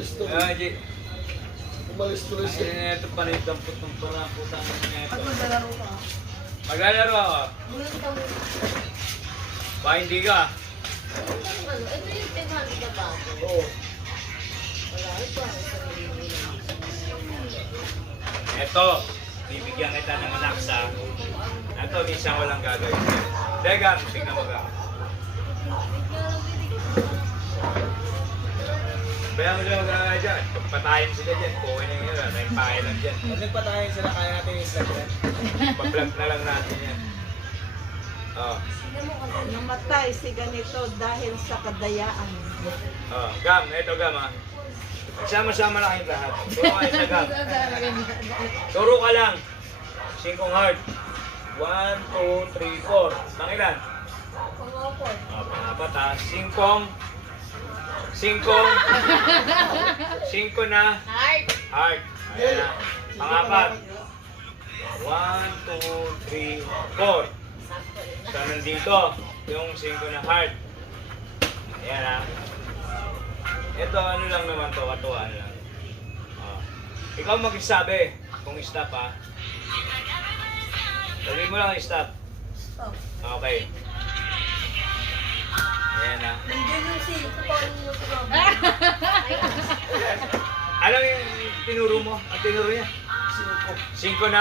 Umalis to. Ay, Umalis to siya. ay, ito pa rin dampot ng parang putang ito. At maglalaro ka. Maglalaro ako. Ba, hindi ka. Ito yung 500 na bago. Oo. Wala, ito ang isang libo lang. Ito, bibigyan kita ng laksa. Ito, minsan walang gagawin. Teka, tingnan mo ka. Kaya mo lang gagawin dyan. Pagpatayin sila dyan, kuhin na yun. Nagpahin lang dyan. Pag nagpatayin sila, kaya natin yung isla dyan. Pa-vlog na lang natin yan. Oh. Namatay si ganito dahil sa kadayaan. Oh, Gam, ito Gam ha. Sama-sama na kayong lahat. Turo kayo sa Gam. Turo ka lang. 5 heart. 1, 2, 3, 4. Pangilan? Pangapot. Oh, pangapat ha. 5 na Heart. heart. Ayan na. Pangapat. 1, 2, 3, 4. So, nandito yung 5 na heart. Ayan ha. Ito, ano lang naman to, katuwaan lang. Oh. Ikaw magsasabi kung stop ha. Sabihin mo lang stop. Stop. Okay. Ayan ha. Nandiyan yung si Paul yung program. Alam yung tinuro mo? Ang tinuro niya? 5 na